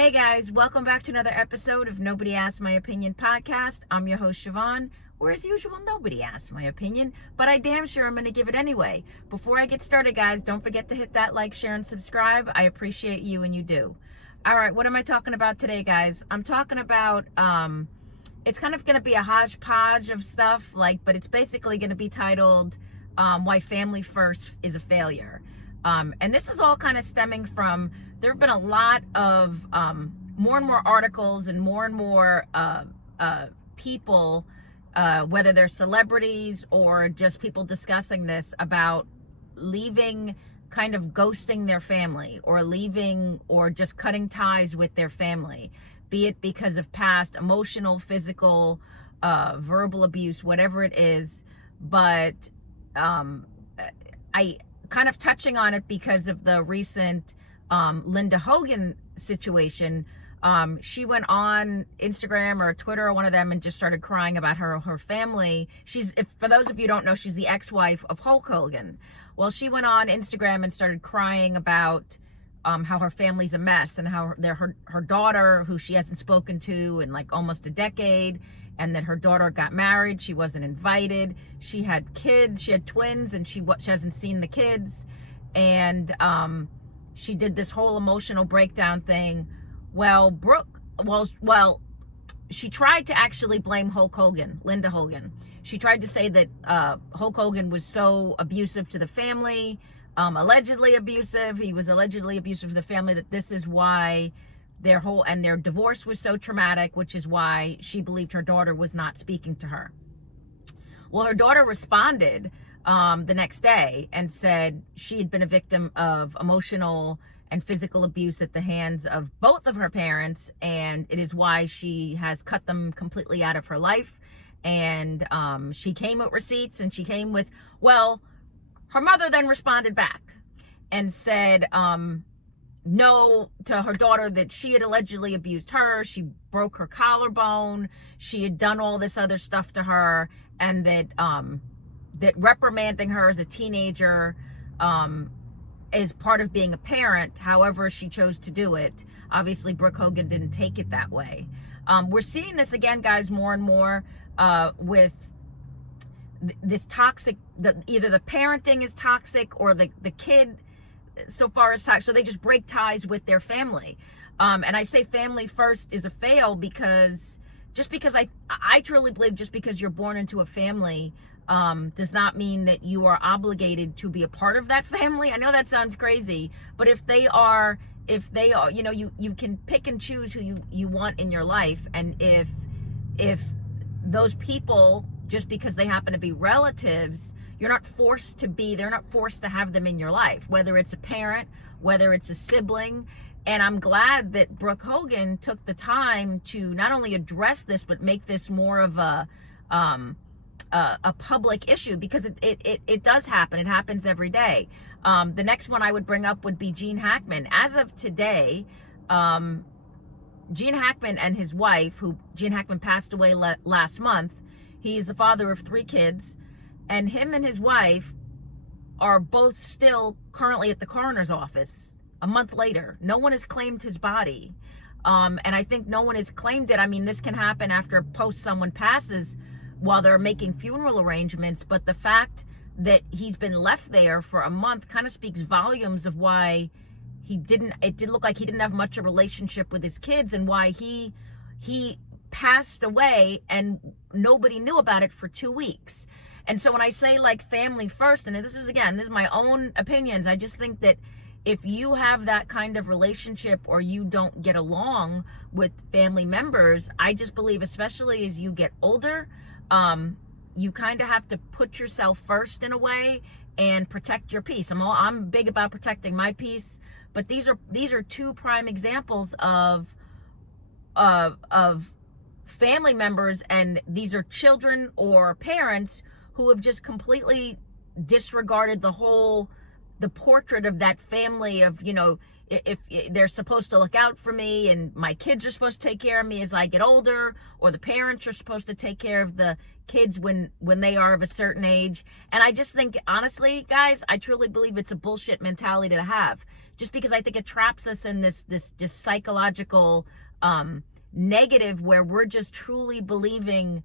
Hey guys, welcome back to another episode of Nobody Asked My Opinion podcast. I'm your host, Siobhan, where as usual, nobody asked my opinion, but I damn sure I'm going to give it anyway. Before I get started, guys, don't forget to hit that like, share, and subscribe. I appreciate you when you do. All right, what am I talking about today, guys? I'm talking about, it's kind of going to be a hodgepodge of stuff, but it's basically going to be titled, Why Family First is a Failure. And this is all kind of stemming from, there have been a lot of more and more articles and more people, whether they're celebrities or just people discussing this, about leaving, kind of ghosting their family, or leaving, or just cutting ties with their family, be it because of past emotional, physical, verbal abuse, whatever it is. But I kind of touching on it because of the recent Linda Hogan situation. She went on Instagram or Twitter or one of them and just started crying about her family. For those of you who don't know, she's the ex-wife of Hulk Hogan. Well, she went on Instagram and started crying about how her family's a mess, and how her daughter, who she hasn't spoken to in almost a decade, and that her daughter got married, she wasn't invited. She had kids, she had twins, and she hasn't seen the kids. And she did this whole emotional breakdown thing. Well, she tried to actually blame Hulk Hogan, Linda Hogan. She tried to say that Hulk Hogan was so abusive to the family, allegedly abusive. He was allegedly abusive to the family, that this is why their divorce was so traumatic, which is why she believed her daughter was not speaking to her. Well, her daughter responded the next day and said she had been a victim of emotional and physical abuse at the hands of both of her parents, and it is why she has cut them completely out of her life. And she came with receipts, and she came with, her mother then responded back and said no to her daughter, that she had allegedly abused her. She broke her collarbone. She had done all this other stuff to her, and that reprimanding her as a teenager is part of being a parent, however she chose to do it. Obviously, Brooke Hogan didn't take it that way. We're seeing this again, guys, more and more with this toxic, either the parenting is toxic, or the kid so far is toxic. So they just break ties with their family. And I say family first is a fail because I truly believe just because you're born into a family does not mean that you are obligated to be a part of that family. I know that sounds crazy, but if they are, you can pick and choose who you want in your life. And if those people, just because they happen to be relatives, they're not forced to have them in your life, whether it's a parent, whether it's a sibling. And I'm glad that Brooke Hogan took the time to not only address this, but make this more of a public issue, because it does happen. It happens every day. The next one I would bring up would be Gene Hackman. As of today, Gene Hackman and his wife, Gene Hackman passed away last month. He's the father of 3 kids, and him and his wife are both still currently at the coroner's office a month later. No one has claimed his body. And I think no one has claimed it. I mean, this can happen after someone passes while they're making funeral arrangements, but the fact that he's been left there for a month kind of speaks volumes of why it did look like he didn't have much of a relationship with his kids, and why he passed away and nobody knew about it for 2 weeks. And so when I say family first, and this is my own opinions, I just think that if you have that kind of relationship, or you don't get along with family members, I just believe, especially as you get older, you kind of have to put yourself first in a way and protect your peace. I'm big about protecting my peace, but these are 2 prime examples of family members, and these are children or parents who have just completely disregarded the whole the portrait of that family of, you know, if they're supposed to look out for me and my kids are supposed to take care of me as I get older, or the parents are supposed to take care of the kids when they are of a certain age. And I just think, honestly, guys, I truly believe it's a bullshit mentality to have, just because I think it traps us in this just psychological negative, where we're just truly believing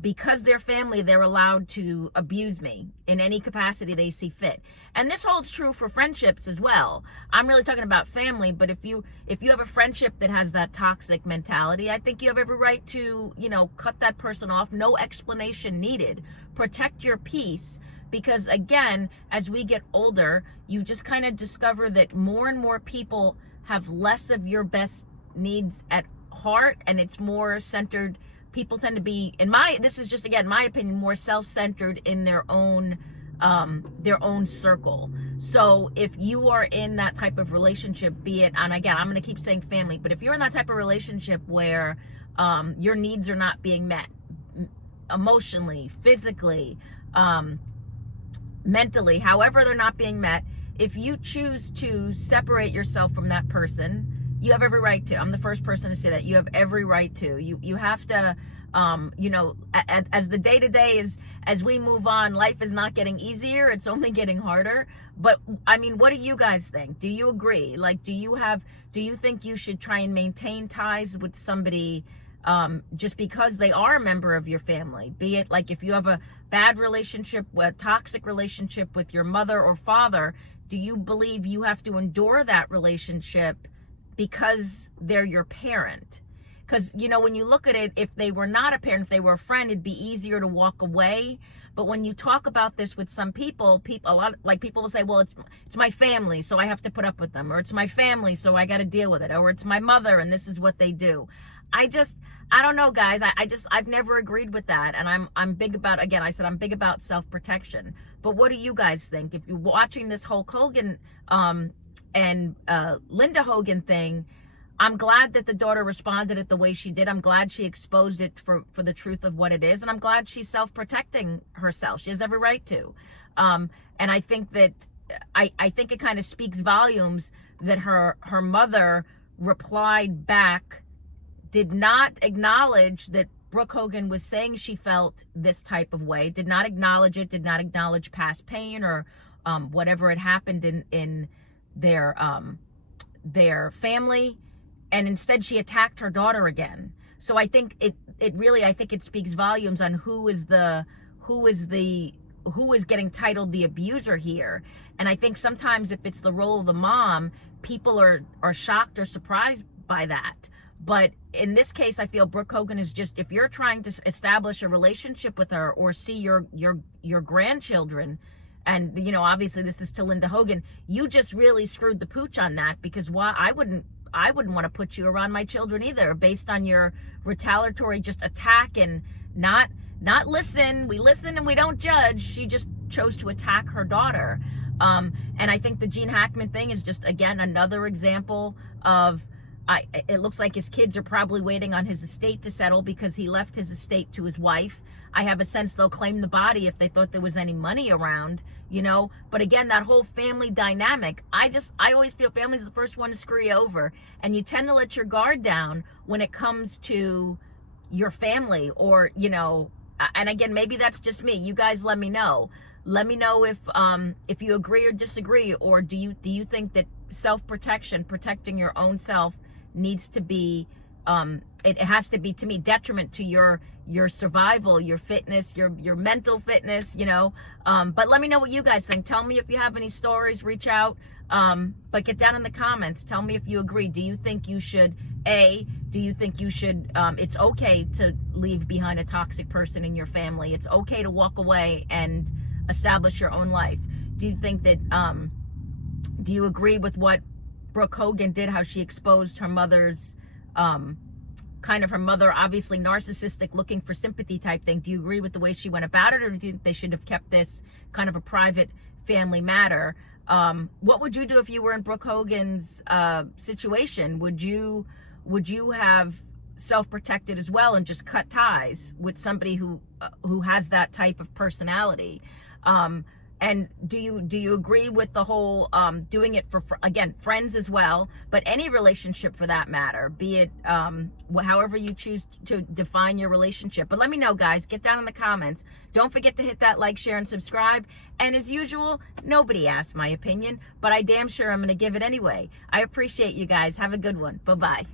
because they're family, they're allowed to abuse me in any capacity they see fit. And this holds true for friendships as well. I'm really talking about family, but if you have a friendship that has that toxic mentality, I think you have every right to, you know, cut that person off. No explanation needed. Protect your peace, because again, as we get older, you just kind of discover that more and more people have less of your best needs at heart, and it's more centered. People tend to be, this is just, again, my opinion, more self-centered in their own circle. So if you are in that type of relationship, be it, and again, I'm going to keep saying family, but if you're in that type of relationship where your needs are not being met emotionally, physically, mentally, however they're not being met, if you choose to separate yourself from that person, you have every right to. I'm the first person to say that. You have every right to. You have to, you know, as the day-to-day is, as we move on, life is not getting easier. It's only getting harder. But I mean, what do you guys think? Do you agree? Like, do you think you should try and maintain ties with somebody just because they are a member of your family? Be it like if you have a bad relationship, a toxic relationship with your mother or father, do you believe you have to endure that relationship because they're your parent? Because, you know, when you look at it, if they were not a parent, if they were a friend, it'd be easier to walk away. But when you talk about this with some people, people will say, well, it's my family, so I have to put up with them, or it's my family, so I got to deal with it, or it's my mother and this is what they do. I don't know, guys. I've never agreed with that. And I'm big about, again, I said I'm big about self-protection. But what do you guys think? If you're watching this Hulk Hogan and Linda Hogan thing, I'm glad that the daughter responded it the way she did. I'm glad she exposed it for the truth of what it is. And I'm glad she's self-protecting herself. She has every right to. And I think that, I think it kind of speaks volumes that her mother replied back, did not acknowledge that Brooke Hogan was saying she felt this type of way, did not acknowledge it, did not acknowledge past pain or whatever had happened in their family. And instead she attacked her daughter again. So I think it really, I think it speaks volumes on who is getting titled the abuser here. And I think sometimes if it's the role of the mom, people are shocked or surprised by that. But in this case, I feel Brooke Hogan is just, if you're trying to establish a relationship with her or see your grandchildren, and, you know, obviously this is to Linda Hogan, you just really screwed the pooch on that, because I wouldn't want to put you around my children either, based on your retaliatory just attack and not listen. We listen and we don't judge. She just chose to attack her daughter. And I think the Gene Hackman thing is just, again, another example of, it looks like his kids are probably waiting on his estate to settle, because he left his estate to his wife. I have a sense they'll claim the body if they thought there was any money around, you know. But again, that whole family dynamic, I always feel family's the first one to screw you over. And you tend to let your guard down when it comes to your family, or, you know, and again, maybe that's just me. You guys let me know. Let me know if you agree or disagree, or do you think that self-protection, protecting your own self, needs to be, it has to be, to me, detriment to your survival, your fitness, your mental fitness, you know. But let me know what you guys think. Tell me if you have any stories, reach out, but get down in the comments. Tell me if you agree. Do you think you should, it's okay to leave behind a toxic person in your family? It's okay to walk away and establish your own life? Do you think that, do you agree with what Brooke Hogan did, how she exposed her mother's, her mother, obviously narcissistic, looking for sympathy type thing? Do you agree with the way she went about it, or do you think they should have kept this kind of a private family matter? What would you do if you were in Brooke Hogan's situation? Would you have self-protected as well and just cut ties with somebody who has that type of personality? And do you agree with the whole doing it for again, friends as well, but any relationship for that matter, be it however you choose to define your relationship? But let me know, guys. Get down in the comments. Don't forget to hit that like, share, and subscribe. And as usual, nobody asked my opinion, but I damn sure I'm going to give it anyway. I appreciate you guys. Have a good one. Bye-bye.